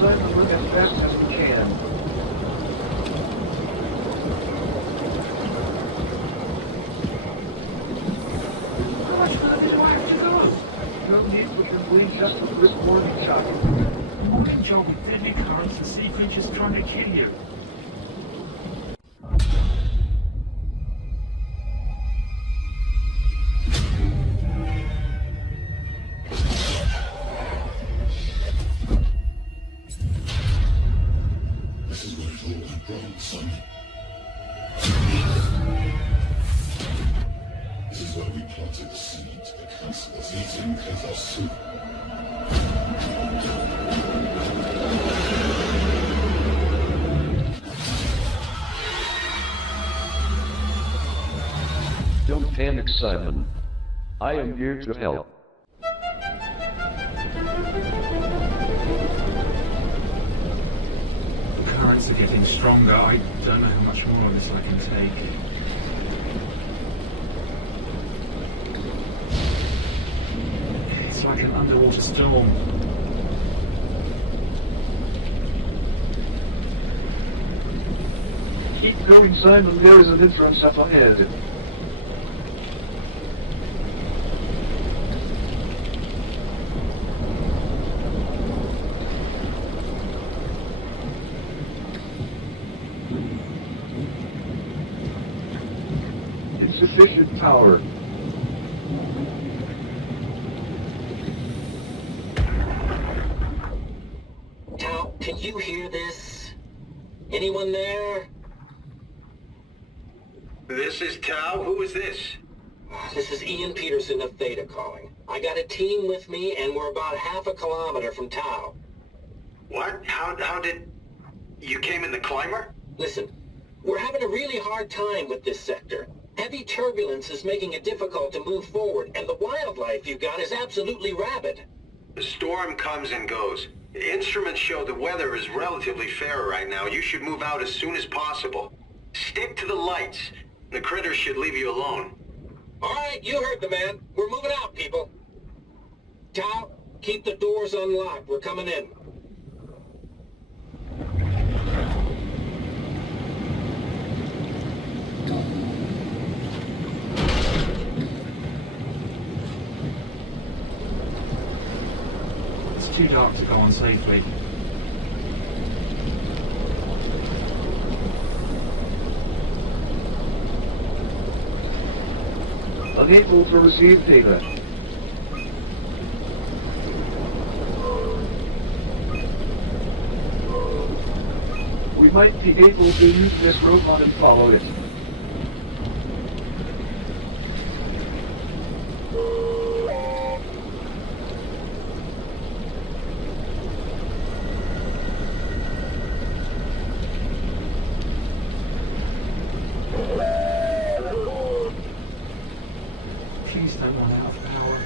inside the room as fast as we can. How much further do I have to go? No need for complete just a brisk warning shot. A morning job with deadly currents and sea creatures trying to kill you. This is where it all went wrong, son. This is where we planted the seed that cancer was eating as our soup. Don't panic, Simon. I am here to help. The currents are getting stronger. I don't know how much more of this I can take. It's like an underwater storm. Keep going, Simon. There is an entrance up ahead. Insufficient power. Tao, can you hear this? Anyone there? This is Tao. Who is this? This is Ian Peterson of Theta calling. I got a team with me, and we're about half a kilometer from Tao. What? How did... You came in the climber? Listen, we're having a really hard time with this sector. Heavy turbulence is making it difficult to move forward, and the wildlife you got is absolutely rabid. The storm comes and goes. Instruments show the weather is relatively fair right now. You should move out as soon as possible. Stick to the lights. The critters should leave you alone. All right, you heard the man. We're moving out, people. Tao, keep the doors unlocked. We're coming in. It's too dark to go on safely. Unable to receive data. We might be able to use this robot and follow it. Please don't run out of power.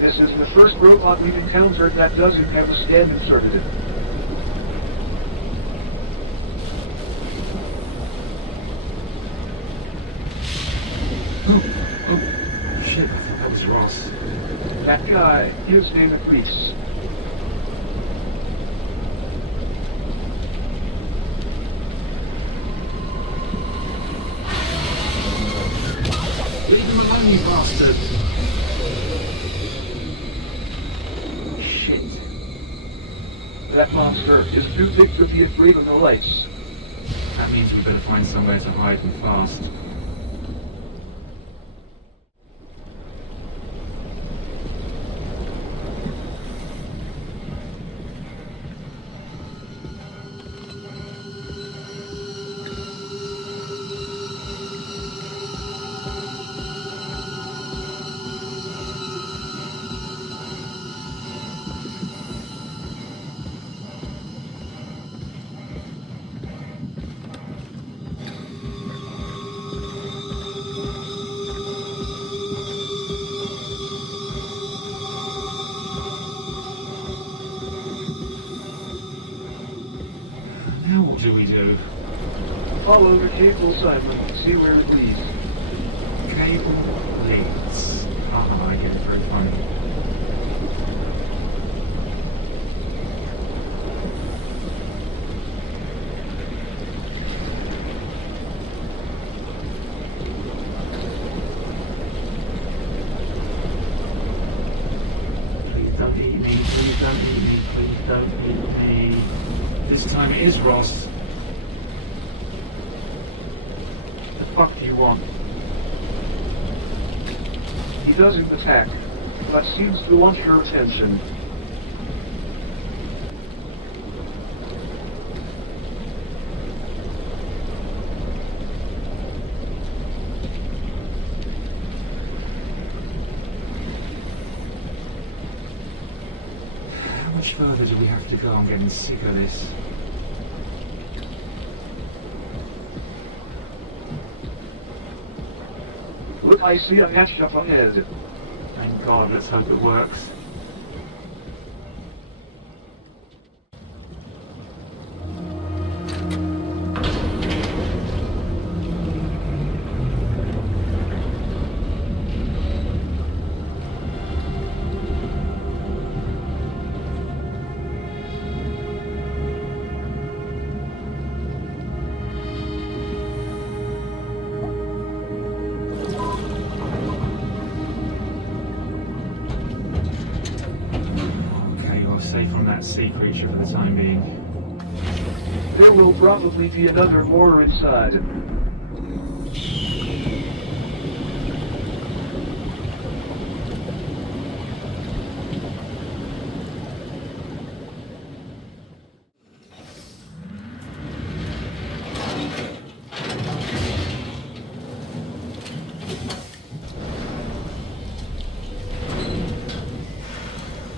This is the first robot we've encountered that doesn't have a stand inserted in it. Oh, shit, I thought that was Ross. That guy, his name is Reese. Leave him alone, you bastard! Shit. That monster is too big to be afraid of the lights. That means we better find somewhere to hide and fast. Follow the cable, Simon. See where it leads. Cable leads. I get it very funny. Please don't eat me, please don't eat me, please don't eat me. This time it is Ross. The fuck do you want? He doesn't attack, but seems to want your attention. How much further do we have to go? I'm getting sick of this. Look, I see a hatch up ahead. Thank God, let's hope it works. Safe from that sea creature for the time being. There will probably be another horror inside.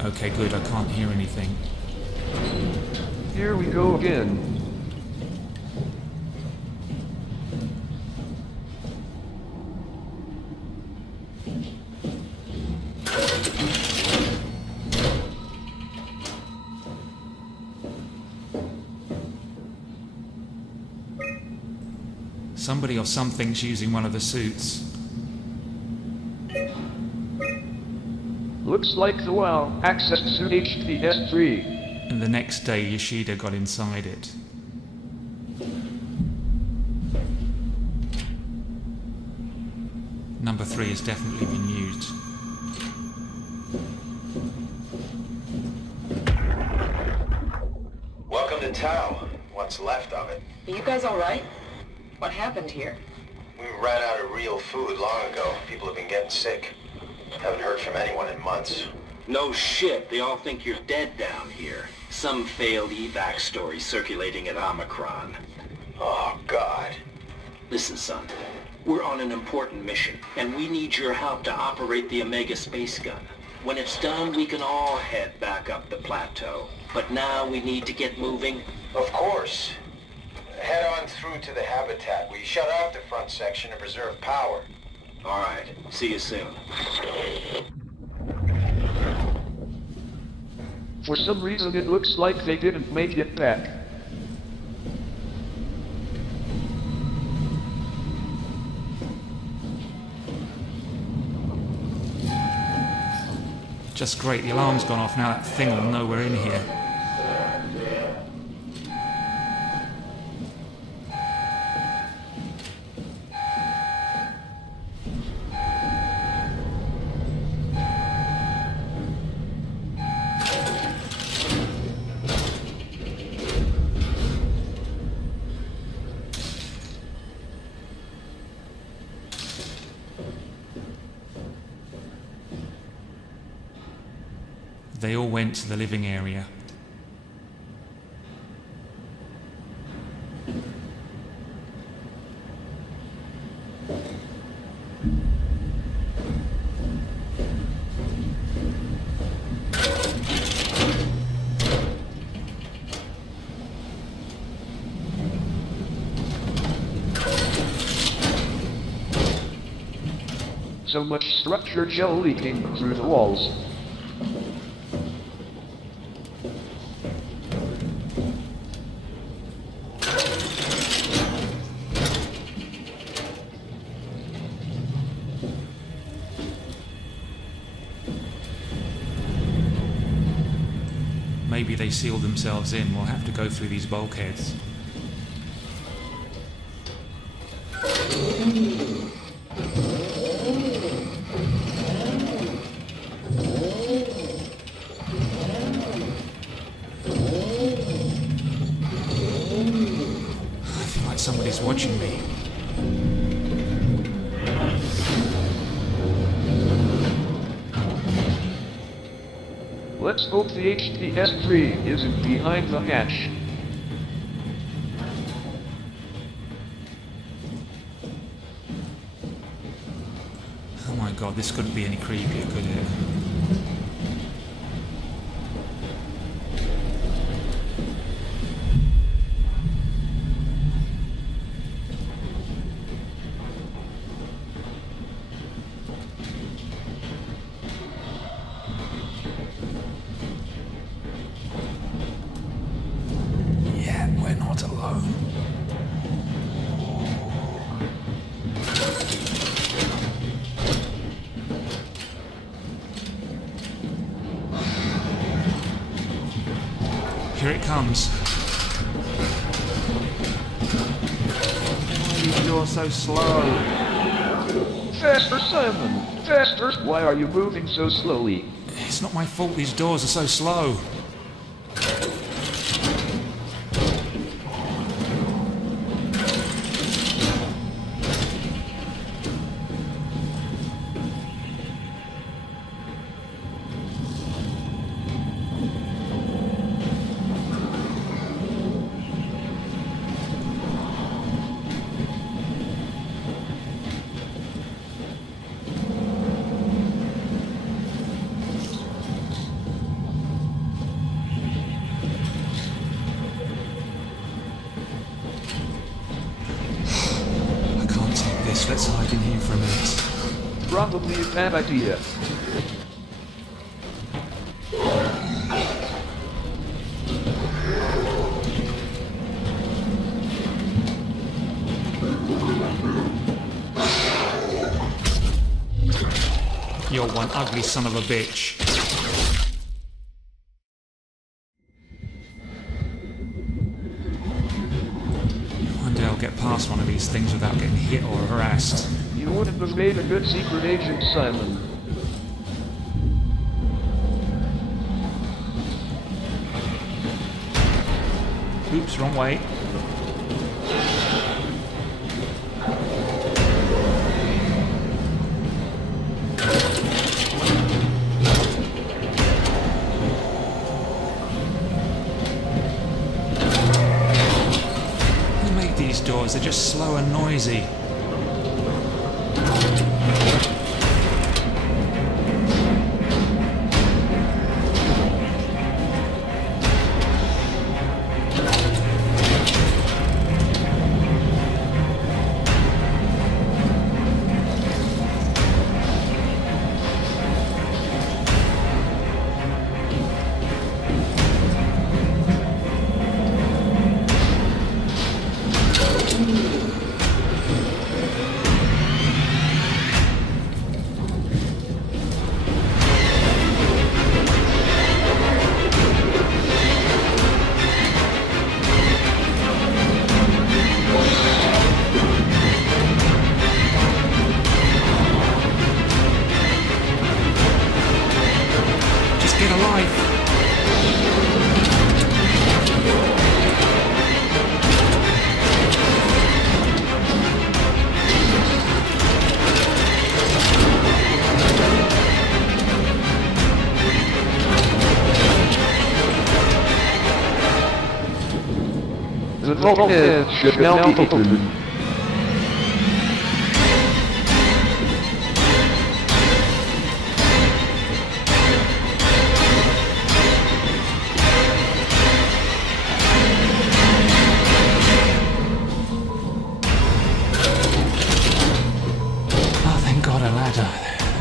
Okay, good, I can't hear anything. Here we go again. Somebody or something's using one of the suits. Looks like the WoW access to HPS3. And the next day, Yoshida got inside it. Number 3 has definitely been used. Welcome to town. What's left of it. Are you guys alright? What happened here? We ran out of real food long ago. People have been getting sick. Haven't heard from anyone in months. No shit, they all think you're dead down here. Some failed evac story circulating at Omicron. Oh, God. Listen, son. We're on an important mission, and we need your help to operate the Omega space gun. When it's done, we can all head back up the plateau. But now we need to get moving. Of course. Head on through to the habitat. We shut off the front section to preserve power. All right. See you soon. For some reason it looks like they didn't make it back. Just great, the alarm's gone off now, that thing will know we're in here. They all went to the living area. So much structure gel leaking through the walls. maybe they sealed themselves in. We'll have to go through these bulkheads. I feel like somebody's watching me. Let's hope the HPS3 isn't behind the hatch. Oh my god, this couldn't be any creepier, could it? Yeah, we're not alone. Here it comes. Why are you so slow? Faster, Simon! Faster! Why are you moving so slowly? It's not my fault these doors are so slow. Let's hide in here for a minute. Probably a bad idea. You're one ugly son of a bitch. One day I'll get past one of these things without getting hit or harassed. You wouldn't have made a good secret agent, Simon. Oops, wrong way. Who made these doors? They're just slow and noisy. Get a life. The bulkhead should now be open.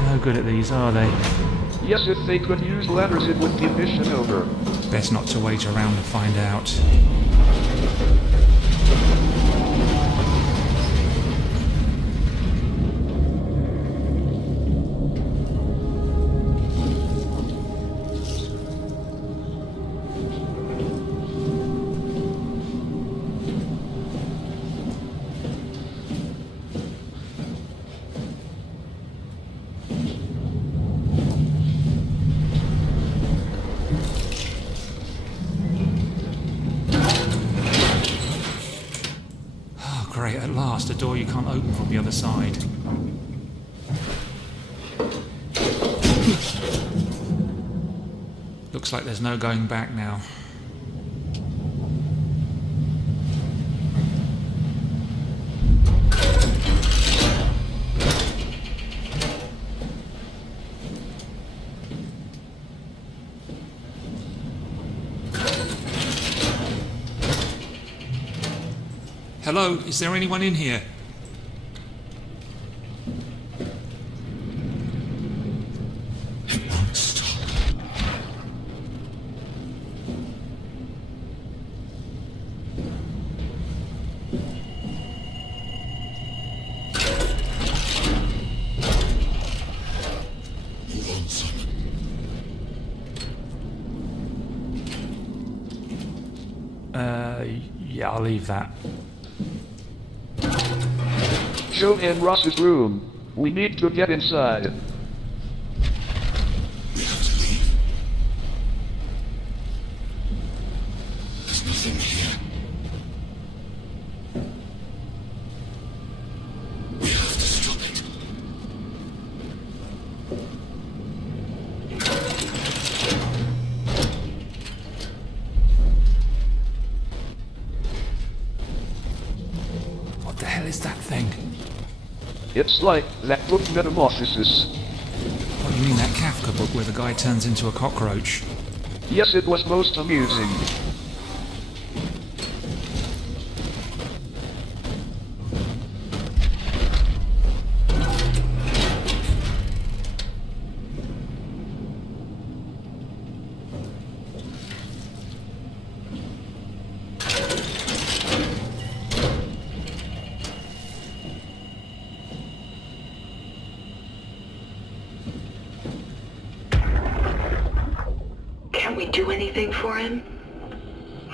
No good at these, are they? Yes, if they could use ladders, it would be mission over. Best not to wait around to find out. past a door you can't open from the other side. Looks like there's no going back now. Hello, is there anyone in here? It won't stop. Move on, Simon. Yeah, I'll leave that. Show in Ross's room. We need to get inside. We have to leave. There's nothing here. We have to stop it. What the hell is that thing? It's like that book Metamorphosis. What do you mean, that Kafka book where the guy turns into a cockroach? Yes, it was most amusing. Can't we do anything for him?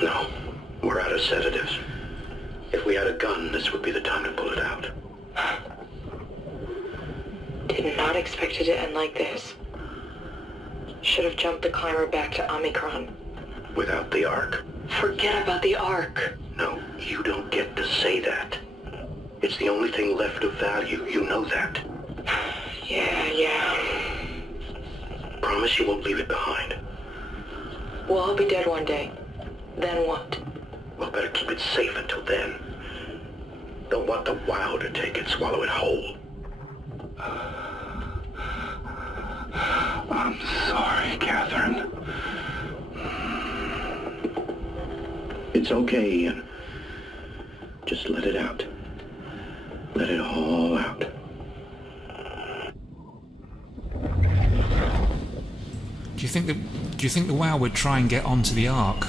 No, we're out of sedatives. If we had a gun, this would be the time to pull it out. Did not expect it to end like this. Should have jumped the climber back to Omicron. Without the Ark. Forget about the Ark. No, you don't get to say that. It's the only thing left of value, you know that. Yeah. Promise you won't leave it behind. We'll all be dead one day. Then what? Well, better keep it safe until then. Don't want the wow to take it, swallow it whole. I'm sorry, Catherine. It's okay, Ian. Just let it out. Let it all out. Do you think the WoW would try and get onto the Ark?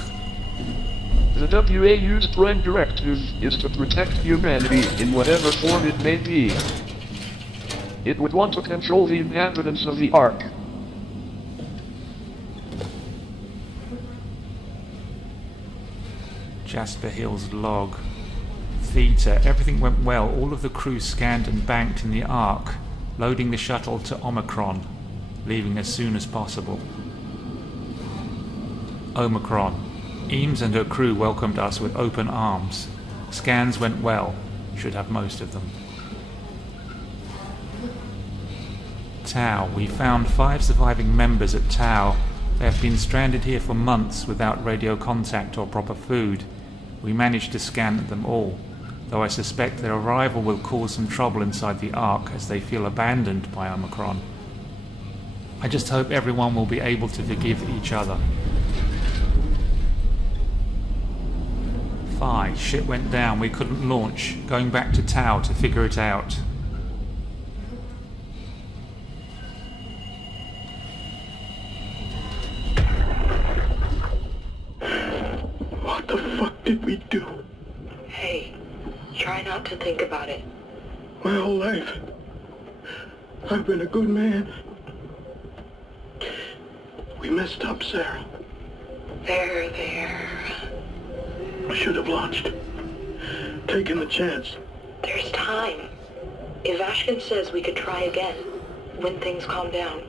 The WAU's prime directive is to protect humanity in whatever form it may be. It would want to control the inhabitants of the Ark. Jasper Hill's log. Theta. Everything went well. All of the crew scanned and banked in the Ark, loading the shuttle to Omicron, leaving as soon as possible. Omicron. Eames and her crew welcomed us with open arms. Scans went well. Should have most of them. Tau. We found 5 surviving members at Tau. They have been stranded here for months without radio contact or proper food. We managed to scan them all, though I suspect their arrival will cause some trouble inside the Ark as they feel abandoned by Omicron. I just hope everyone will be able to forgive each other. Phi, shit went down, we couldn't launch. Going back to Tau to figure it out. What the fuck did we do? Hey, try not to think about it. My whole life, I've been a good man. We messed up, Sarah. There. I should have launched. Taken the chance. There's time. If Ashkin says we could try again, when things calm down.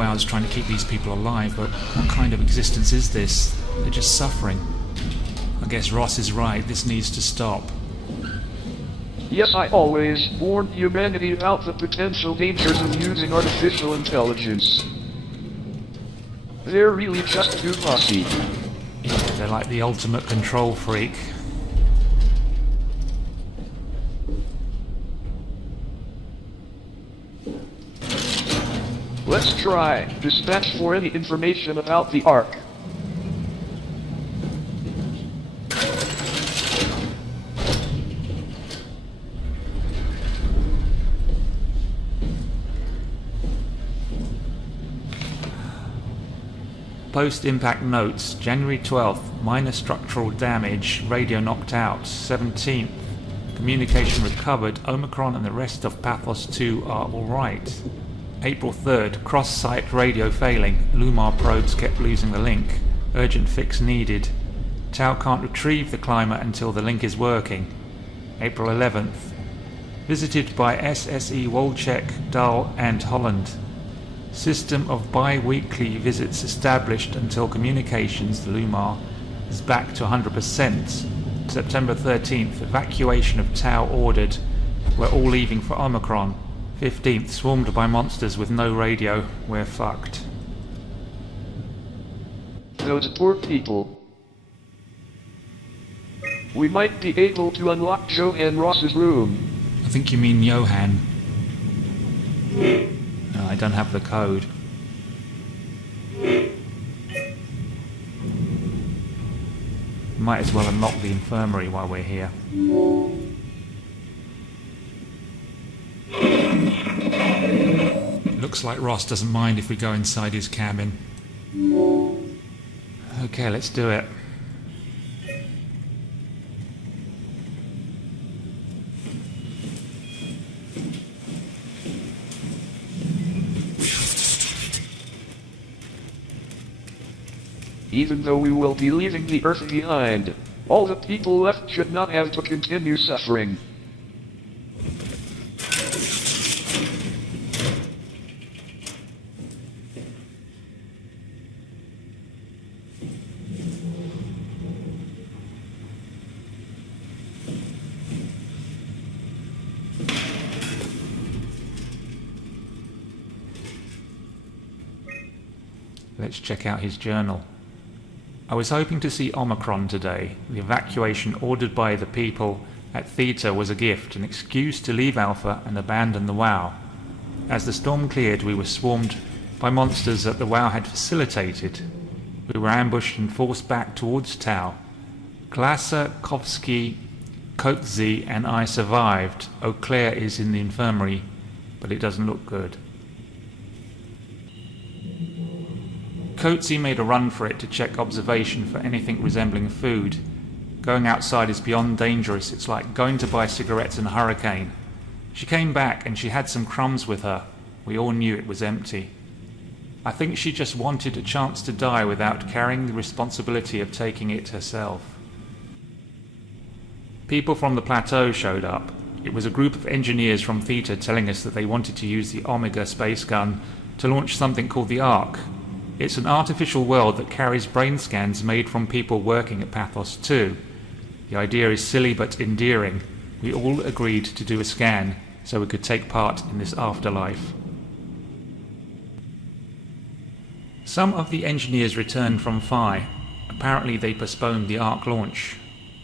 WoW's trying to keep these people alive, but what kind of existence is this? They're just suffering. I guess Ross is right, this needs to stop. Yes, I always warned humanity about the potential dangers of using artificial intelligence. They're really just too fussy. They're like the ultimate control freak. Let's try dispatch for any information about the Ark. Post-impact notes, January 12th, minor structural damage, radio knocked out. 17th, communication recovered, Omicron and the rest of Pathos 2 are alright. April 3rd, cross-site radio failing, Lumar probes kept losing the link, urgent fix needed. Tau can't retrieve the climber until the link is working. April 11th, visited by SSE Wolchek, Dahl and Holland. System of bi-weekly visits established until communications, the Lumar, is back to 100%. September 13th, evacuation of Tau ordered. We're all leaving for Omicron. 15th, swarmed by monsters with no radio. We're fucked. Those poor people. We might be able to unlock Johann Ross's room. I think you mean Johann. No, I don't have the code. Might as well unlock the infirmary while we're here. Looks like Ross doesn't mind if we go inside his cabin. Okay, let's do it. Even though we will be leaving the Earth behind, all the people left should not have to continue suffering. Let's check out his journal. I was hoping to see Omicron today. The evacuation ordered by the people at Theta was a gift, an excuse to leave Alpha and abandon the WoW. As the storm cleared, we were swarmed by monsters that the WoW had facilitated. We were ambushed and forced back towards Tau. Glasser, Kovsky, Kotze and I survived. Eau Claire is in the infirmary, but it doesn't look good. Coetzee made a run for it to check observation for anything resembling food. Going outside is beyond dangerous. It's like going to buy cigarettes in a hurricane. She came back and she had some crumbs with her. We all knew it was empty. I think she just wanted a chance to die without carrying the responsibility of taking it herself. People from the plateau showed up. It was a group of engineers from Theta telling us that they wanted to use the Omega space gun to launch something called the Ark. It's an artificial world that carries brain scans made from people working at Pathos 2. The idea is silly but endearing. We all agreed to do a scan so we could take part in this afterlife. Some of the engineers returned from Phi. Apparently they postponed the Ark launch.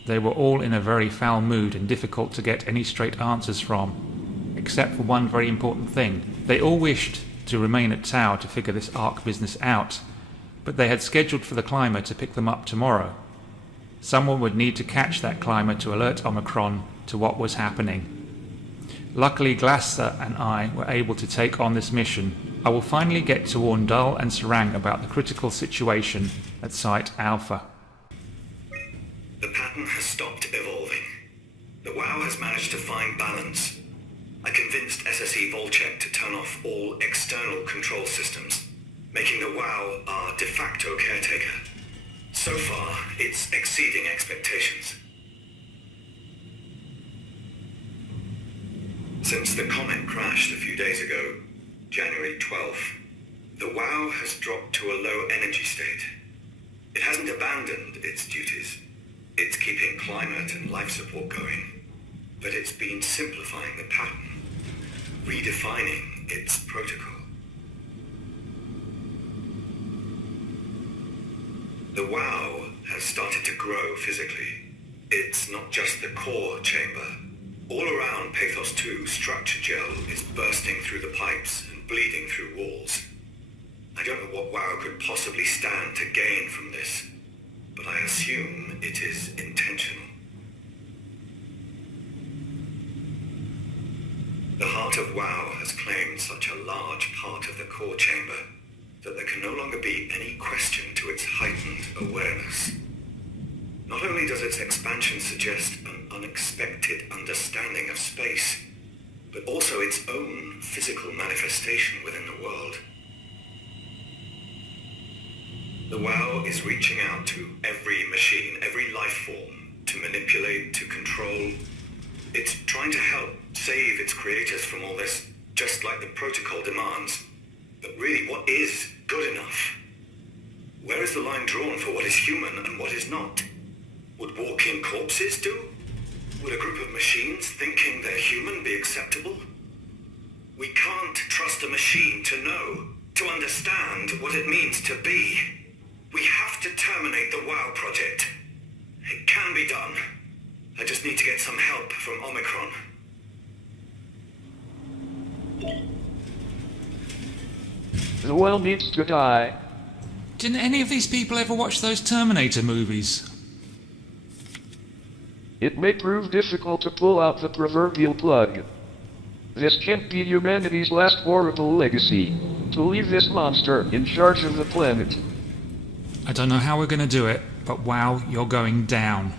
They were all in a very foul mood and difficult to get any straight answers from, except for one very important thing. They all wished to remain at Tau to figure this Ark business out, but they had scheduled for the climber to pick them up tomorrow. Someone would need to catch that climber to alert Omicron to what was happening. Luckily, Glasser and I were able to take on this mission. I will finally get to warn Dahl and Sarang about the critical situation at Site Alpha. The pattern has stopped evolving. The WoW has managed to find balance. I convinced SSE Volchek to turn off all external control systems, making the WoW our de facto caretaker. So far, it's exceeding expectations. Since the comet crashed a few days ago, January 12th, The WoW has dropped to a low energy state. It hasn't abandoned its duties. It's keeping climate and life support going. But it's been simplifying the pattern, redefining its protocol. The WoW has started to grow physically. It's not just the core chamber. All around Pathos 2, structure gel is bursting through the pipes and bleeding through walls. I don't know what WoW could possibly stand to gain from this, but I assume it is intentional. The heart of WoW has claimed such a large part of the core chamber that there can no longer be any question to its heightened awareness. Not only does its expansion suggest an unexpected understanding of space, but also its own physical manifestation within the world. The WoW is reaching out to every machine, every life form, to manipulate, to control. It's trying to help save its creators from all this, just like the protocol demands. But really, what is good enough? Where is the line drawn for what is human and what is not? Would walking corpses do? Would a group of machines thinking they're human be acceptable? We can't trust a machine to know, to understand what it means to be. We have to terminate the WoW project. It can be done. I just need to get some help from Omicron. The WoW needs to die. Didn't any of these people ever watch those Terminator movies? It may prove difficult to pull out the proverbial plug. This can't be humanity's last horrible legacy, to leave this monster in charge of the planet. I don't know how we're going to do it, but wow, you're going down.